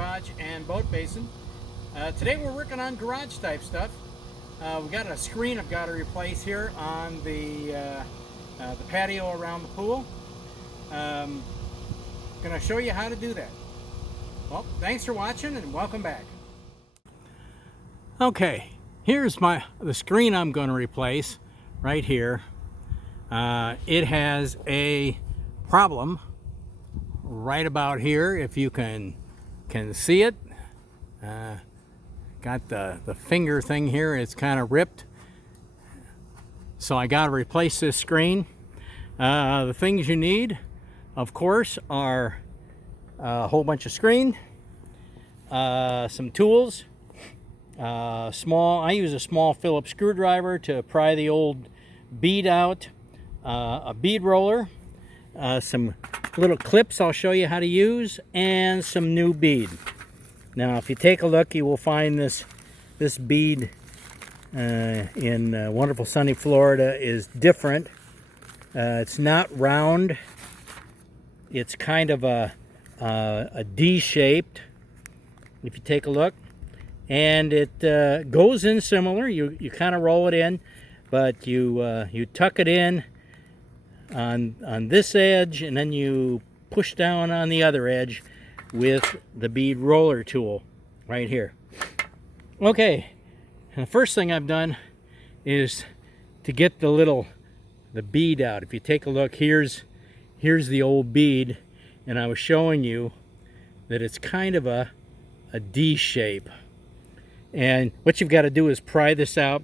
garage and boat basin. Today we're working on garage type stuff. We've got a screen I've got to replace here on the patio around the pool. Going to show you how to do that. Well, thanks for watching and welcome back. Okay, here's the screen I'm going to replace right here. It has a problem right about here, if you can see it. Got the finger thing here, it's kind of ripped, so I got to replace this screen. The things you need, of course, are a whole bunch of screen, some tools, I use a small Phillips screwdriver to pry the old bead out, a bead roller, some little clips I'll show you how to use, and some new bead. Now if you take a look, you will find this bead in wonderful sunny Florida is different. It's not round, it's kind of a D-shaped, if you take a look, and it goes in similar. You kind of roll it in, but you tuck it in on this edge, and then you push down on the other edge with the bead roller tool right here. Okay, and the first thing I've done is to get the bead out. If you take a look, here's the old bead, and I was showing you that it's kind of a D shape. And what you've got to do is pry this out.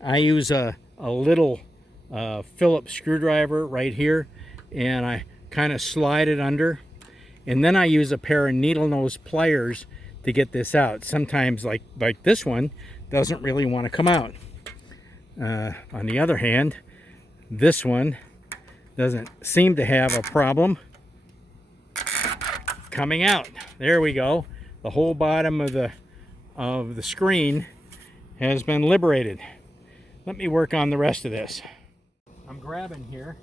I use a little Phillips screwdriver right here, and I kind of slide it under, and then I use a pair of needle nose pliers to get this out. Sometimes like this one doesn't really want to come out. On the other hand, this one doesn't seem to have a problem coming out. There we go. The whole bottom of the screen has been liberated. Let me work on the rest of this. I'm grabbing here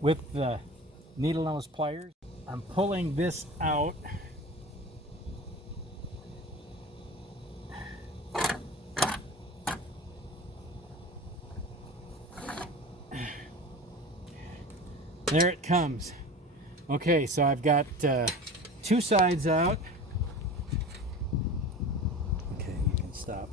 with the needle nose pliers. I'm pulling this out. There it comes. Okay, so I've got two sides out. Okay, you can stop.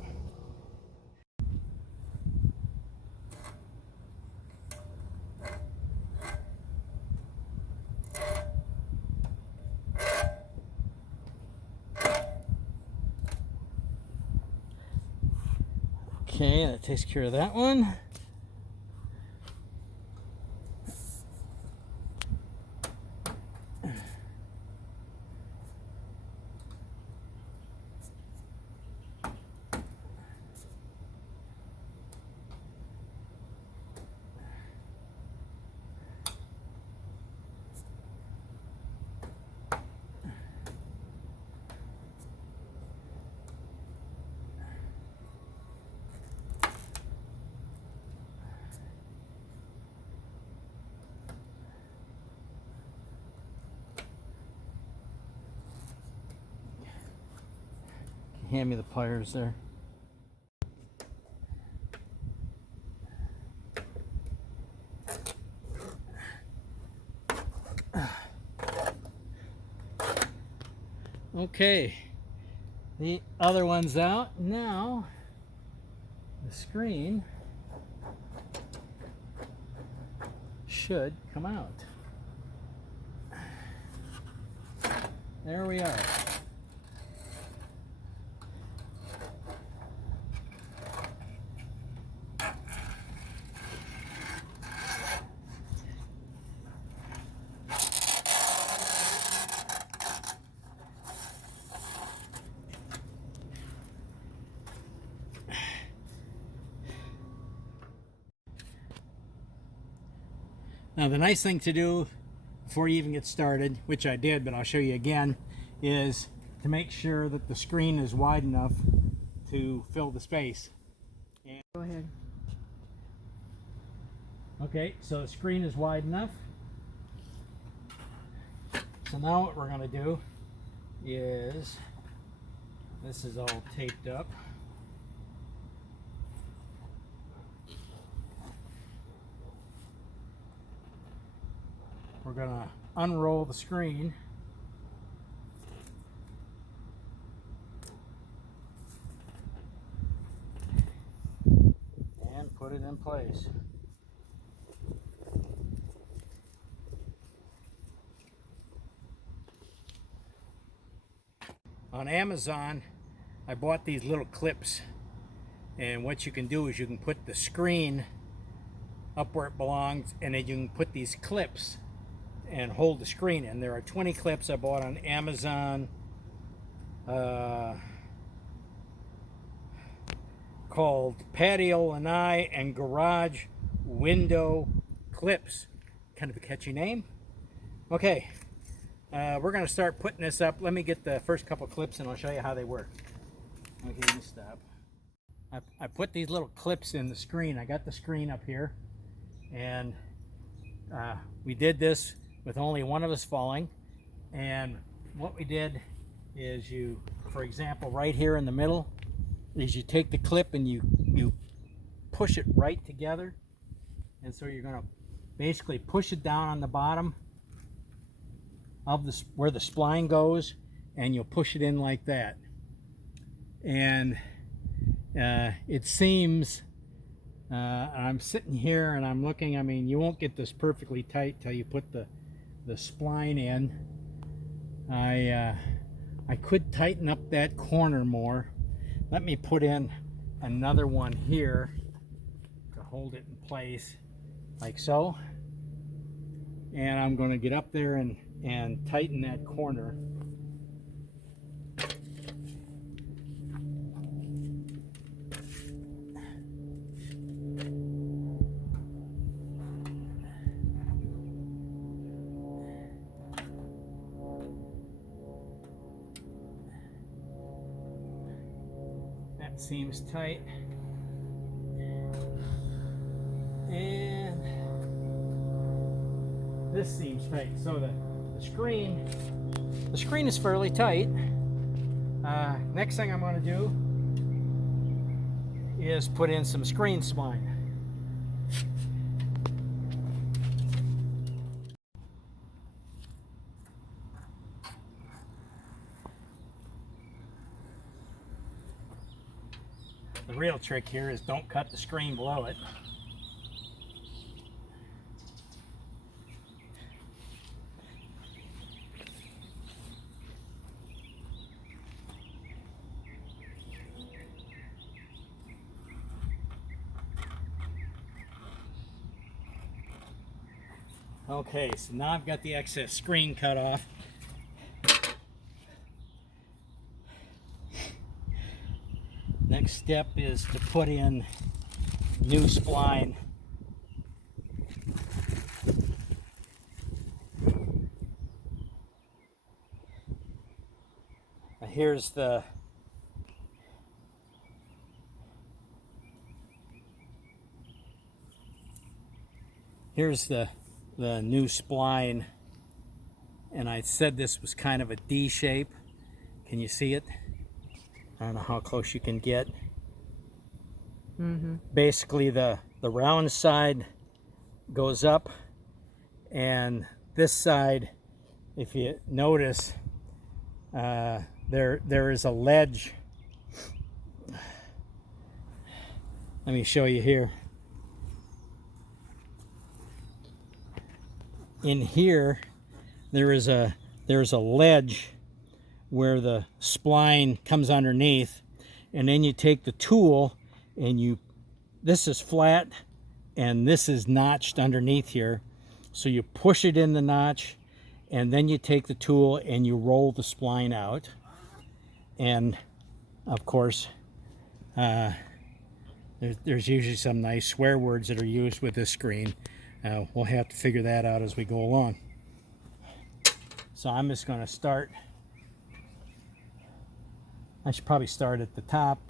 Okay, that takes care of that one. Hand me the pliers there. Okay, the other one's out. Now the screen should come out. There we are. Now the nice thing to do before you even get started, which I did, but I'll show you again, is to make sure that the screen is wide enough to fill the space. And go ahead. Okay, so the screen is wide enough. So now what we're going to do is, this is all taped up. We're gonna unroll the screen. And put it in place. On Amazon, I bought these little clips, and what you can do is you can put the screen up where it belongs, and then you can put these clips and hold the screen. And there are 20 clips I bought on Amazon called Patio Lanai and Garage Window Clips. Kind of a catchy name. Okay, we're going to start putting this up. Let me get the first couple clips and I'll show you how they work. Okay, let me stop. I put these little clips in the screen. I got the screen up here, and we did this with only one of us falling. And what we did is, you, for example, right here in the middle, is you take the clip and you push it right together. And so you're going to basically push it down on the bottom of the, where the spline goes, and you'll push it in like that. And it seems, I'm sitting here and I'm looking, I mean, you won't get this perfectly tight till you put the spline in. I could tighten up that corner more. Let me put in another one here to hold it in place, like so. And I'm going to get up there and tighten that corner. That seems tight. And this seems tight. So the screen is fairly tight. Next thing I'm going to do is put in some screen spline. The real trick here is don't cut the screen below it. Okay, so now I've got the excess screen cut off. Next step is to put in new spline. Now here's the new spline, and I said this was kind of a D shape. Can you see it? I don't know how close you can get. Basically the round side goes up, and this side, if you notice, there is a ledge. Let me show you here. In here there's a ledge where the spline comes underneath, and then you take the tool and this is flat and this is notched underneath here, so you push it in the notch, and then you take the tool and you roll the spline out. And of course there's usually some nice swear words that are used with this screen. We'll have to figure that out as we go along. So I'm just going to start. I should probably start at the top,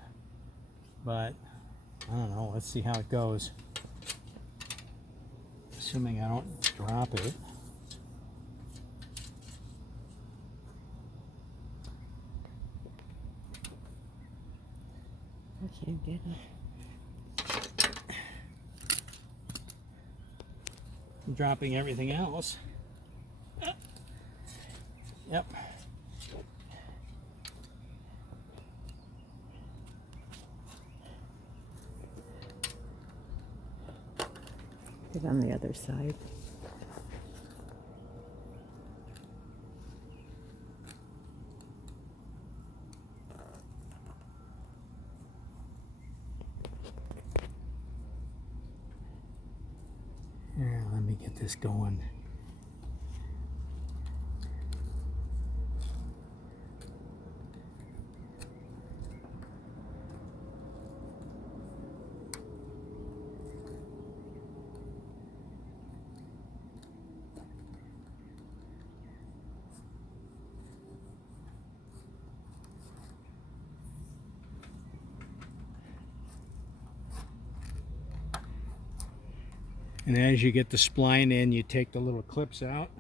but I don't know. Let's see how it goes. Assuming I don't drop it. can't get it. Dropping everything else. Yep. Get on the other side. Here, let me get this going. And as you get the spline in, you take the little clips out.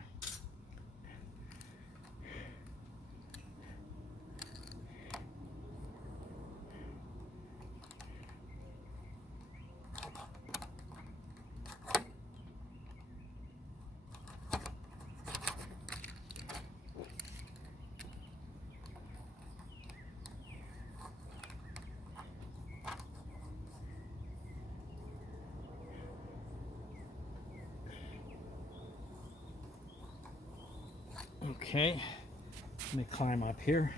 Okay, let me climb up here.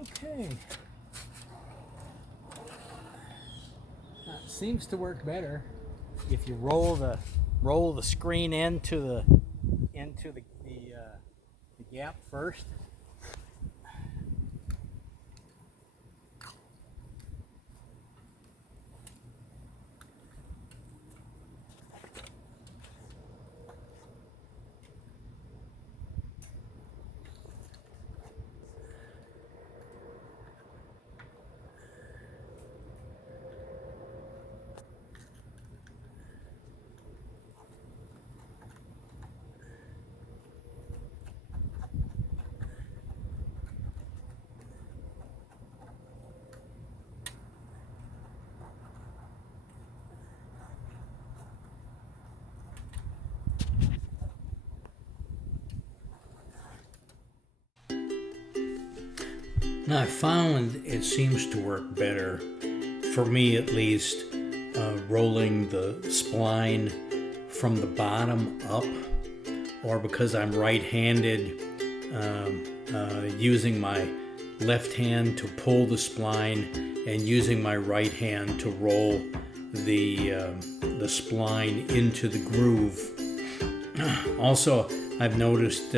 Okay. That seems to work better if you roll the screen into the gap first. Now I found it seems to work better, for me at least, rolling the spline from the bottom up, or because I'm right-handed, using my left hand to pull the spline and using my right hand to roll the spline into the groove. Also, I've noticed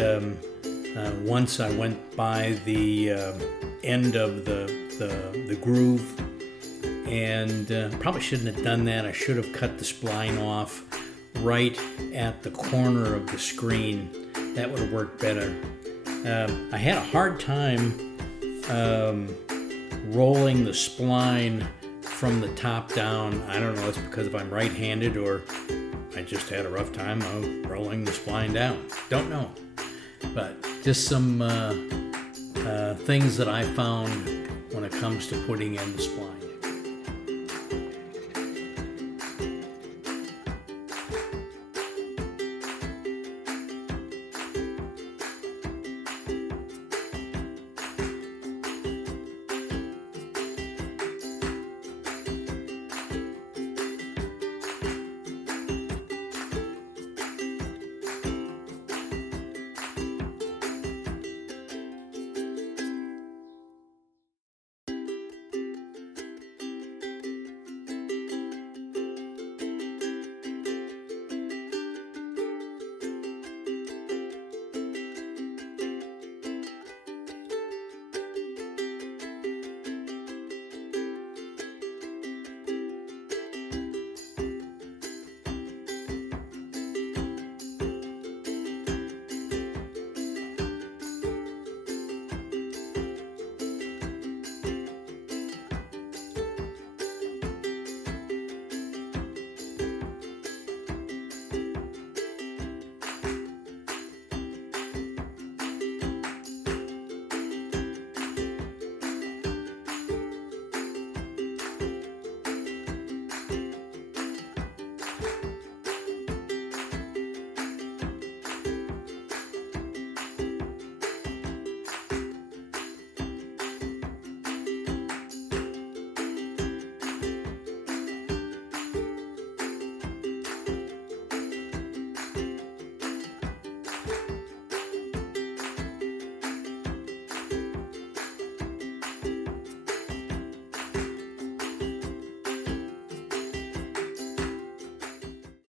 Once I went by the end of the groove, and probably shouldn't have done that. I should have cut the spline off right at the corner of the screen. That would have worked better. I had a hard time rolling the spline from the top down. I don't know, it's because if I'm right-handed or I just had a rough time of rolling the spline down. Don't know. But just some things that I found when it comes to putting in the spline.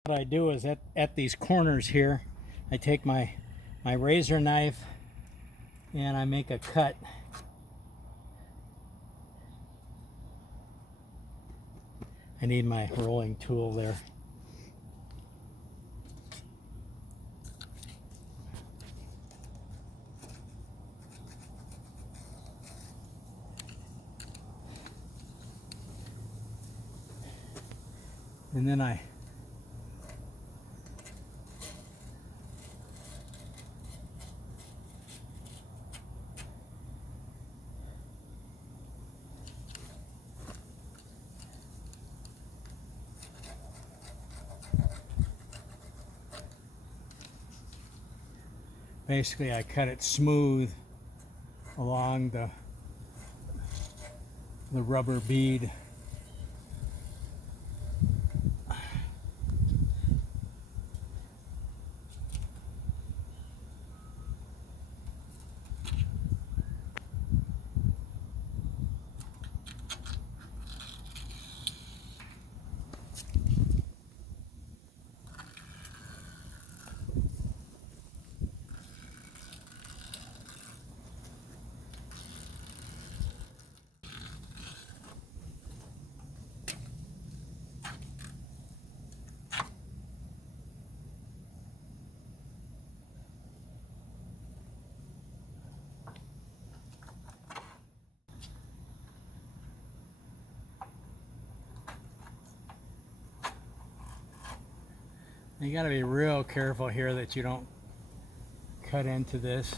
What I do is at these corners here, I take my razor knife and I make a cut. I need my rolling tool there. And then I basically cut it smooth along the rubber bead. You got to be real careful here that you don't cut into this.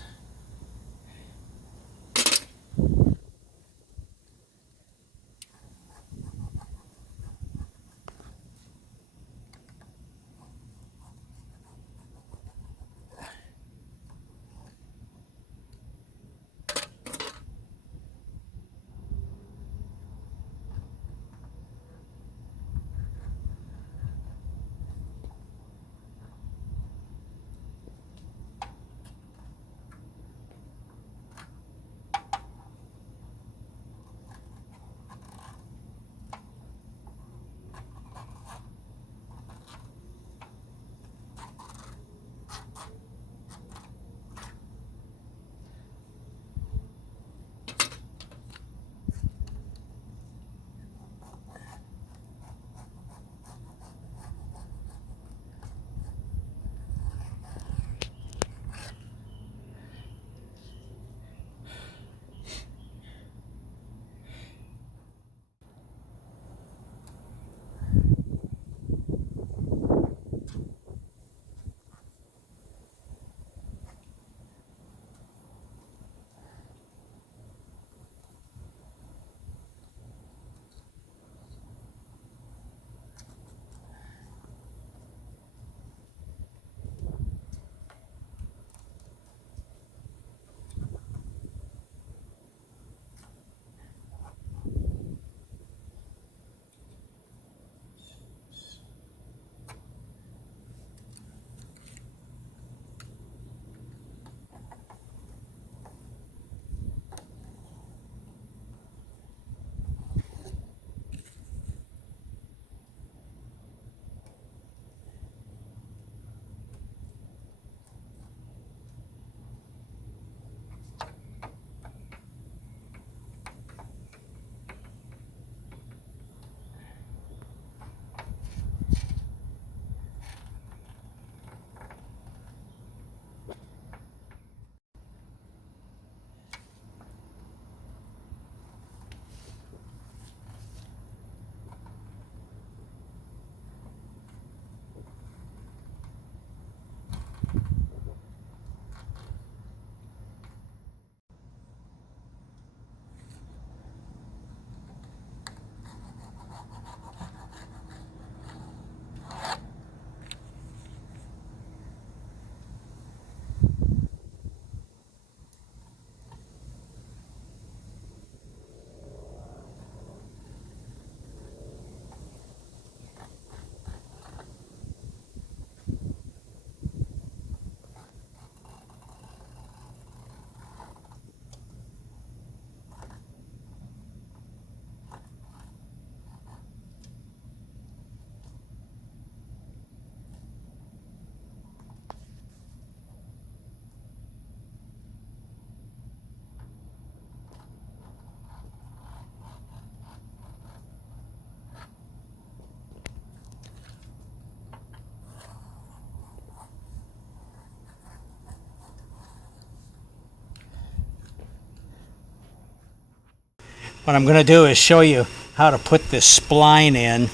what I'm going to do is show you how to put this spline in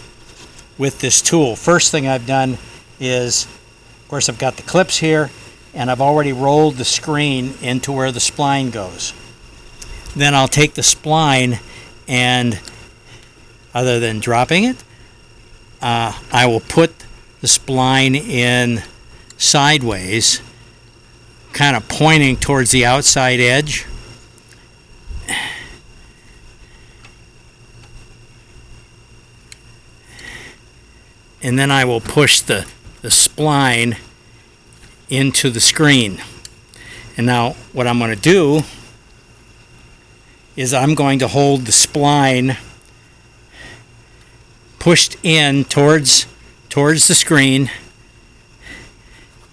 with this tool. First thing I've done is, of course, I've got the clips here, and I've already rolled the screen into where the spline goes. Then I'll take the spline, and other than dropping it, I will put the spline in sideways, kind of pointing towards the outside edge. And then I will push the spline into the screen. And now what I'm going to do is I'm going to hold the spline pushed in towards the screen.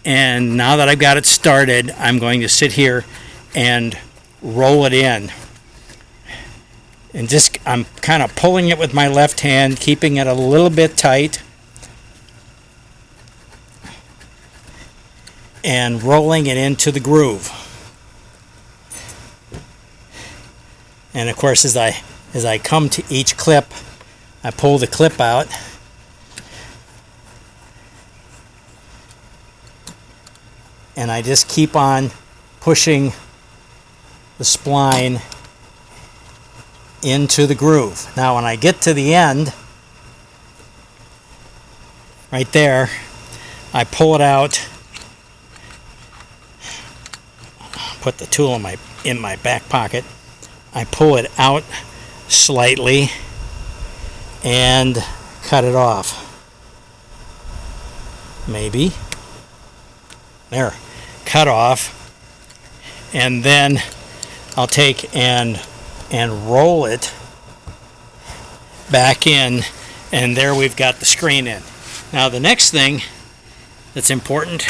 And now that I've got it started, I'm going to sit here and roll it in. And just, I'm kind of pulling it with my left hand, keeping it a little bit tight, and rolling it into the groove. And of course, as I come to each clip, I pull the clip out, and I just keep on pushing the spline into the groove. Now when I get to the end, right there, I pull it out, put the tool in my back pocket, I pull it out slightly and cut it off. Maybe. There. Cut off. And then I'll take and roll it back in, and there we've got the screen in. Now the next thing that's important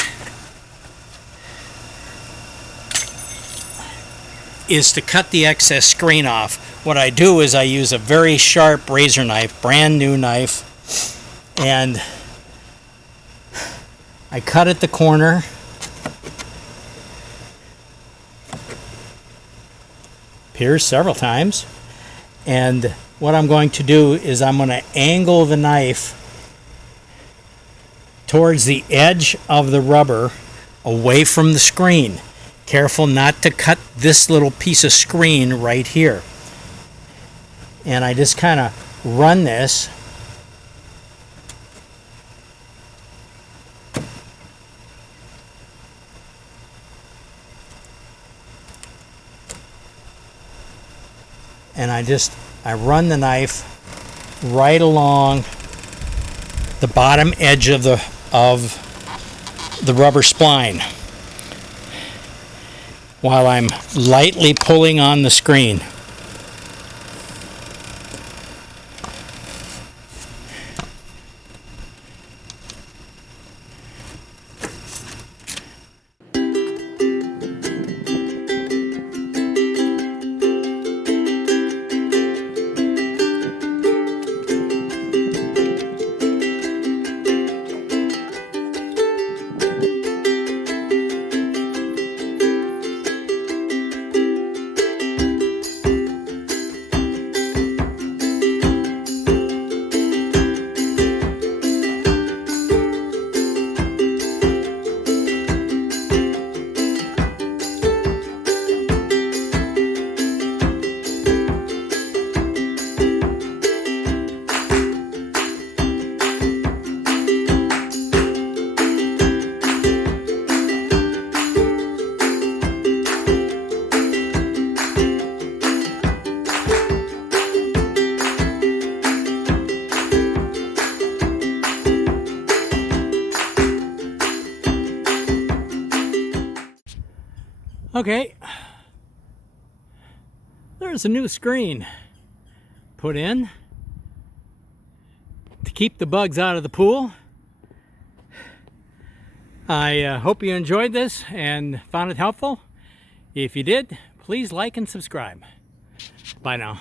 is to cut the excess screen off. What I do is I use a very sharp razor knife, brand new knife, and I cut at the corner, pierce several times, and what I'm going to do is I'm going to angle the knife towards the edge of the rubber away from the screen. Careful not to cut this little piece of screen right here. And I just kind of run this and I run the knife right along the bottom edge of the rubber spline while I'm lightly pulling on the screen. Okay, there's a new screen put in to keep the bugs out of the pool. I hope you enjoyed this and found it helpful. If you did, please like and subscribe. Bye now.